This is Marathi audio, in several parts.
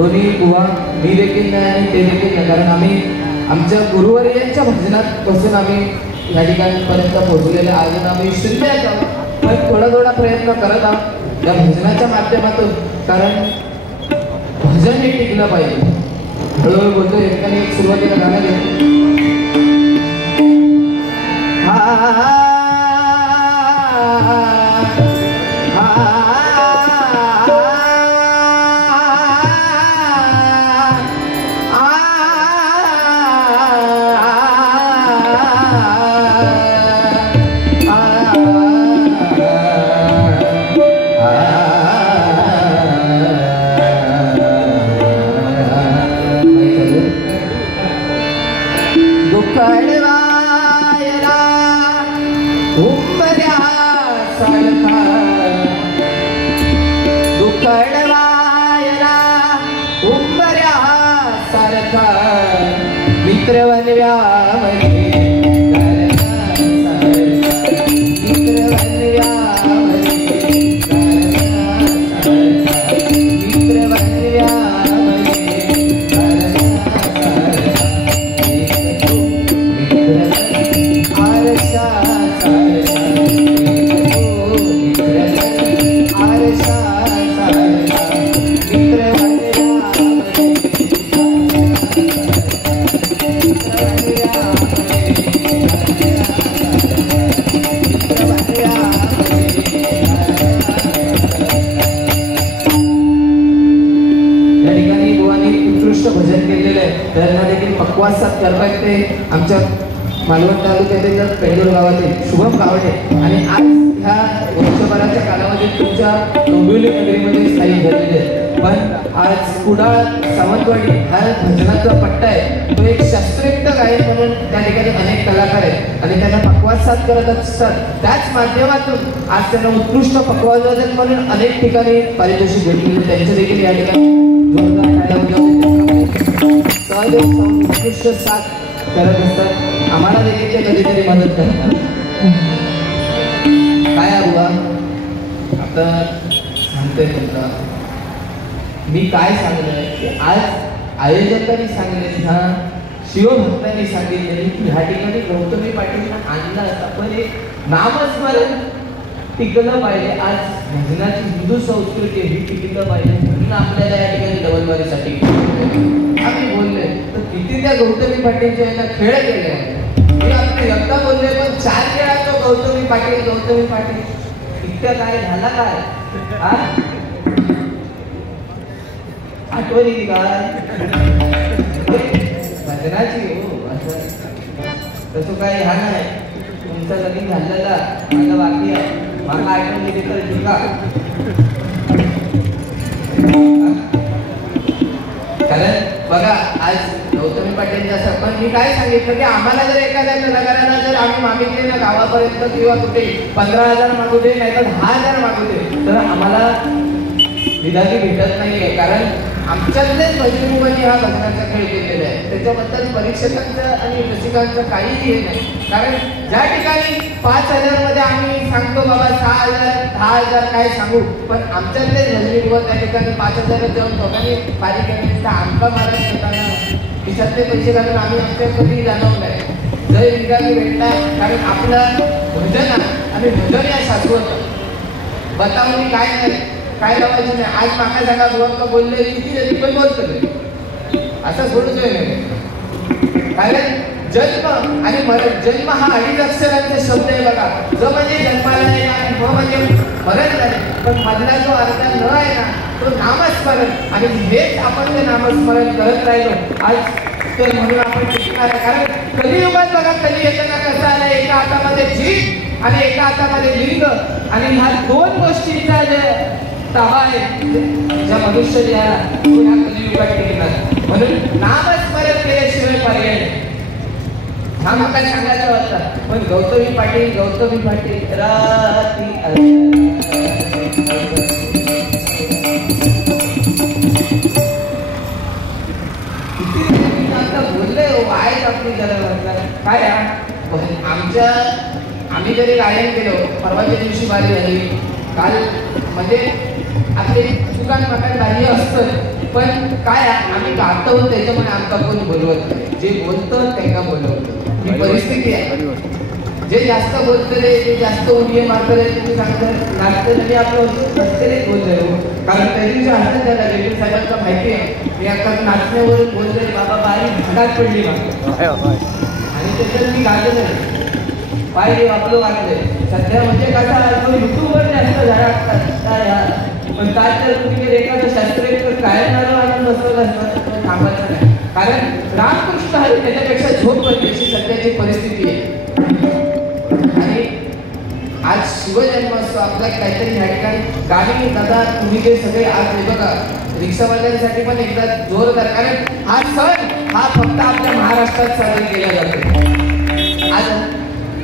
दोन्ही बुवा मी देखील नाही आणि ते देखील नाही, कारण आम्ही आमच्या गुरुवर्यांच्या भजनात पासून आम्ही या ठिकाणपर्यंत पोहोचलेलं. अजून आम्ही शून्य आहोत, पण थोडा प्रयत्न करत आहोत या भजनाच्या माध्यमातून, कारण भजन हे टिकलं पाहिजे. हळूहळू बोलतो. एकाने एक सुरुवातीला गाणं घेतो. आमच्या मालवण तालुक्यातील पेंडूर गावातील शुभम गावडे आणि आज ह्या वर्षभराच्या कालावधीत तुमच्या डोंबिवली नगरीमध्ये स्थायिक झालेले आहेत. पण आज कुडाळ सावंतवाडी हा भजनाचा पट्टा आहे, तो एक शास्त्रोक्त गायक म्हणून त्या ठिकाणी अनेक कलाकार आहेत आणि त्यांना पक्वास साथ करत असतात. त्याच माध्यमातून आज त्यांना उत्कृष्ट पक्वादक म्हणून अनेक ठिकाणी पारितोषिक भेटले. त्यांच्या देखील या ठिकाणी उत्कृष्ट साथ करत असतात. आम्हाला देखील ते कधीतरी मदत करतात. काय बुवा आता सांगतोय तुमचा मी काय सांगलंय की आज आयोजकांनी सांगितले, ह्या शिवभक्तांनी सांगितले की ह्या ठिकाणी गौतमी पाटील आणला असता, पण एक नामस्मरण टिकलं पाहिजे. आज भजनाची हिंदू संस्कृती ही टिकलं पाहिजे म्हणून आपल्याला या ठिकाणी डबलबारीसाठी आम्ही बोलले. तर किती त्या गौतमी पाटीलच्या याला खेळ केले मी आपले एकदा बोलले, पण 4 वेळा तो गौतमी पाटील इतकं काय झाला काय आठवणी काय भजनाची हो. असं तसं काय ह्या नाही. तुमचा लगीन झालेला माझा बाकी आहे, मला आठवण दिली तर ठीक आहे. कारण बघा आज गौतमी पाटील असं, पण मी काय सांगितलं की आम्हाला जर एखाद्या कलाकारांना जर आम्ही मागितले ना गावापर्यंत किंवा कुठे 15,000 मागू दे नाही तर 10,000 मागू दे, तर आम्हाला विधाती भेटत नाहीये. कारण आमच्यातलेच भजनीमुखांनी हा भजनाचा खेळ केलेला आहे. त्याच्याबद्दल परीक्षकांचं आणि रसिकांचं काहीही हे नाही. कारण ज्या ठिकाणी 5,000 मध्ये आम्ही सांगतो बाबा 6,000 10,000 काय सांगू, पण आमच्यातलेच भजनीमुख त्या ठिकाणी 5,000 जाऊन दोघांनी पारी केली. आमका महाराज स्वतःला खिशातले पैसे घालून आम्ही आमच्या कधी जाणवलंय जय विधाती भेटला. कारण आपलं भजन आणि भजन या शाश्वत बतावून काय नाही काय लावायचं नाही. आज माका सांगा बुवा बोलले किती जरी पण बोलतो असं सोडतोय नाही. कारण जन्म आणि मरण, जन्म हा 2.5 अक्षरांचा शब्द आहे बघा. ज म्हणजे जन्माला नाही आणि म म्हणजे मरण नाही, पण मधला जो अर्थ न आहे ना तो नामस्मरण. आणि हेच आपण ते नामस्मरण करत राहिलो आज तर म्हणून आपण टिकणार आहे. कारण कलियुगात बघा कली येताना कसं आलं, एका हातामध्ये जीभ आणि एका हातामध्ये लिंग, आणि ह्या 2 गोष्टींचा जे ताबा आहे ज्या मनुष्य ह्या कलियुगात टिकणार. म्हणून नामस्मरण केल्याशिवाय पर्याय नाही. हा मला सांगायचा होता, पण गौतमी पाटील राती आता बोलले आहेत आपली जरा काय आम्ही जरी गायन केलं, परवाच्या दिवशी बारी झाली, काल म्हणजे आपले दुकान मकान बाह्य असतं पण काय आम्ही गातो त्याच्यामुळे आमका कोण बोलवत नाही, जे बोलतं त्यांना बोलवतं, ही परिस्थिती आहे. जे जास्त बोलतले, जे जास्त उडी मारतले, तुम्ही सांगता नाचतं मी आपलं रस्त्यानेच बोलतोय. कारण त्या दिवशी असं त्याला रेड्डी साहेबांना माहिती आहे मी आता नाचण्यावरून बोलतोय बाबा बाई भागात पडली आणि त्याच्यात मी गाजलं नाही पाय आपलं वाटलंय सध्या. म्हणजे कसं युट्यूबवर जास्त झाडा पण काय तर तुम्ही एखादं शास्त्रीय गायनाला आणून बसवलं असतं थांबायचं नाही. कारण रामकृष्ण हरी त्याच्यापेक्षा झोप अशी सध्याची परिस्थिती आहे. आणि आज शिवजन्मोत्सव आपला काहीतरी ह्या ठिकाणी गाडी दादा तुम्ही ते सगळे आज हे बघा रिक्षावाल्यांसाठी पण एकदा जोरदार, कारण हा सण हा फक्त आपल्या महाराष्ट्रात साजरा केला जातो. आज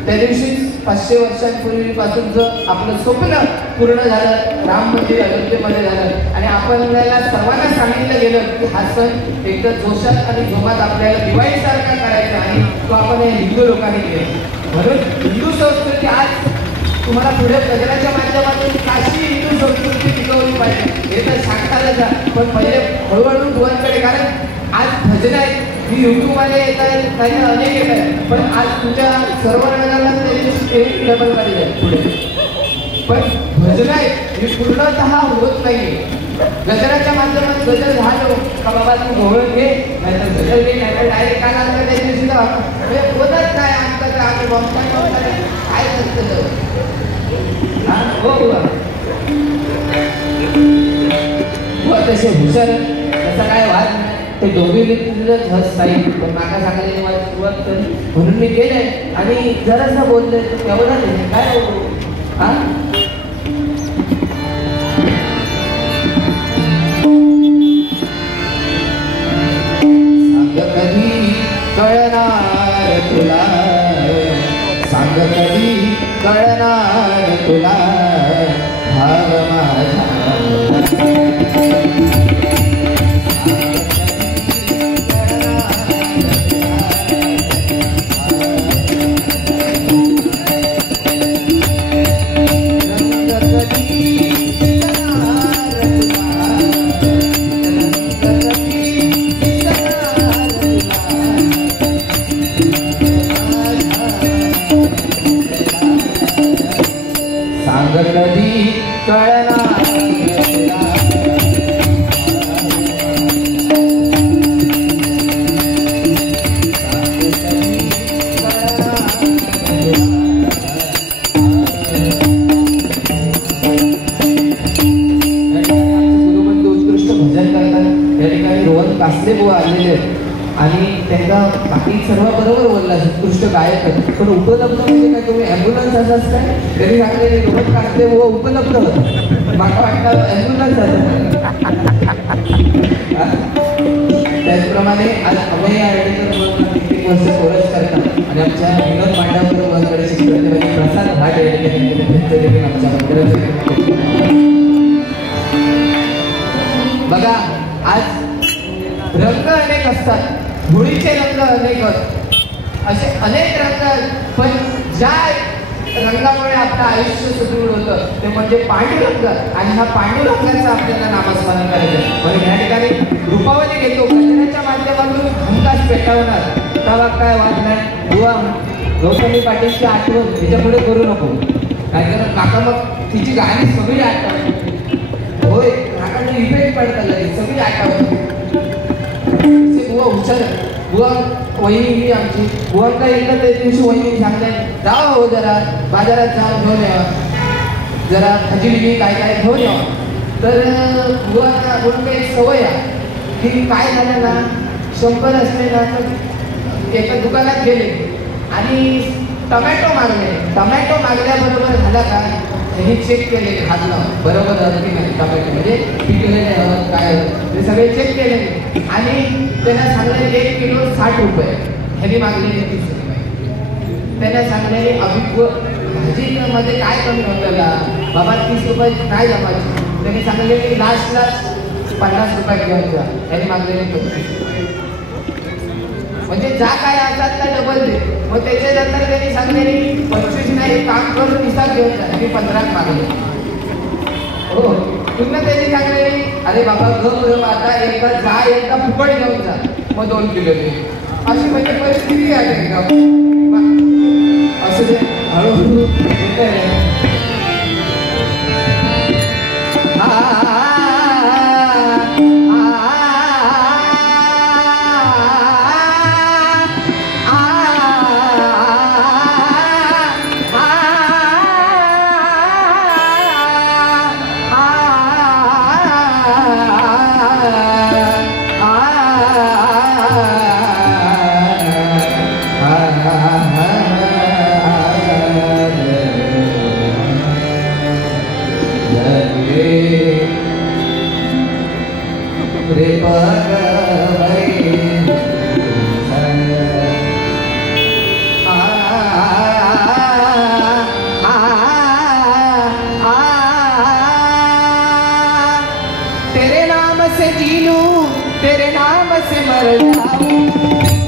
त्या दिवशी 500 वर्षांपूर्वीपासूनचं आपलं स्वप्न पूर्ण झालं, राम मंदिर अयोध्येमध्ये झालं आणि आपल्याला सर्वांना सांगितलं गेलं की हा सण एकदा जोशात आणि जोमात आपल्याला दिवाळीसारखा करायचा आणि तो आपण हिंदू लोकांनी केला. म्हणून हिंदू संस्कृती आज तुम्हाला पुढे गजराच्या माध्यमातून काशी हिंदू संस्कृती टिकवली पाहिजे हे तर सांगताना, पण पहिले हळूहळू भुवनकडे, कारण आज भजन आहेत मी युट्यूबमध्ये येत आहे काही अनेक येत आहे, पण आज तुमच्या सर्व रंगाला त्यांची डबल पाहिजे पुढे. पण भजन आहेत ही पूर्णतः होत नाही. गजराच्या माध्यमातून गजर झालो का बाबा तू घोळत घे नाहीतर गजर घे नाहीतर डायरेक्ट काना त्या दिवशी होतच नाही आमचं तर आम्ही बघता काय नसतं हो तसे हुशार तसं काय वाद नाही ते दोघी हस नाही. पण माका सांगायला मला सुरुवात कर म्हणून मी गेले आणि जरासं बोलले तेवढा नाही काय हा सांग कधी कळणार तुला, सांग कधी कळणार तुला भाव माझा. कधी कळणार गुरुबंधू उत्कृष्ट भजन करतात या ठिकाणी रोहन कासले बुवा आलेले आहेत आणि त्यांना बाकी सर्व बरोबर बोलला उत्कृष्ट गायक, पण उपलब्ध म्हणजे काय तुम्ही ॲम्ब्युलन्स असाच काय तरी सांगले रोहन कासले बुवा उपलब्ध होतं मला वाटतं ॲम्ब्युलन्स त्याचप्रमाणे आज अभय आर्डेकर कित्येक वर्ष कोरस करतात आणि आमच्या विनोद मांडवकर वनकडे शिकवते प्रसाद भाट देखील आमच्या बघा. आज रंग अनेक असतात, होळीचे रंग अनेक असे अनेक रंग, पण ज्या रंगामुळे आपलं आयुष्य सुदृढ होतं ते म्हणजे पांडुरंग आणि हा पांडुरंगाचं आपल्याला नामस्मरण करायचं. म्हणून या ठिकाणी रूपावली घेतो गजराच्या माध्यमातून हमखास पेटवणार तेव्हा काय वाद नाही बुवा. गौतमी पाटीलची आठवण तिच्या पुढे करू नको नाहीतर काका मग तिची गाणी सगळी आठवण होय काकांना इफेक्ट पडतात लगेच सगळी आठवण. बुवा हुशार बुवा वहिनी आमची बुवांना एकदा त्या दिवशी वहिनी सांगताय जावा हो जरा बाजारात जाऊन घेऊन यावा जरा भाजी बिजी काय काय घेऊन यावा. तर बुवांना बुवांना एक सवय आहे की काय झालं ना 100 असले ना तर एका दुकानात गेले आणि टमॅटो मागले. टमॅटो मागल्याबरोबर झाला का हे चेक केले घातलं बरोबर की नाही टमॅटो म्हणजे पिकलेले हवं काय ते सगळे चेक केले आणि त्यांना सांगले 1 किलो 60 रुपये ह्यानी मागलेले 30 रुपये. त्यांना सांगले अभिप्र भाजीमध्ये काय कमी होतं का बाबा 30 रुपये नाही जमायचे. त्यांनी सांगले की लास्टला 50 रुपये घेऊन जा ह्यानी मागलेले 35 रुपये म्हणजे ज्या काय असतात त्या डबल दे. मग त्याच्यानंतर त्यांनी सांगले 25 नाही काम करून हिसाब घेऊन जा आणि 15 मागले. हो पुन्हा त्यांनी सांगलेली अरे बाबा गप आता एकदा जा एकदा फुकट घेऊन जा मग 2 किलो दे अशी म्हणजे परिस्थिती आहे का असं ते हळूहळू तेरे नाम से जी लूं तेरे नाम से मर जाऊं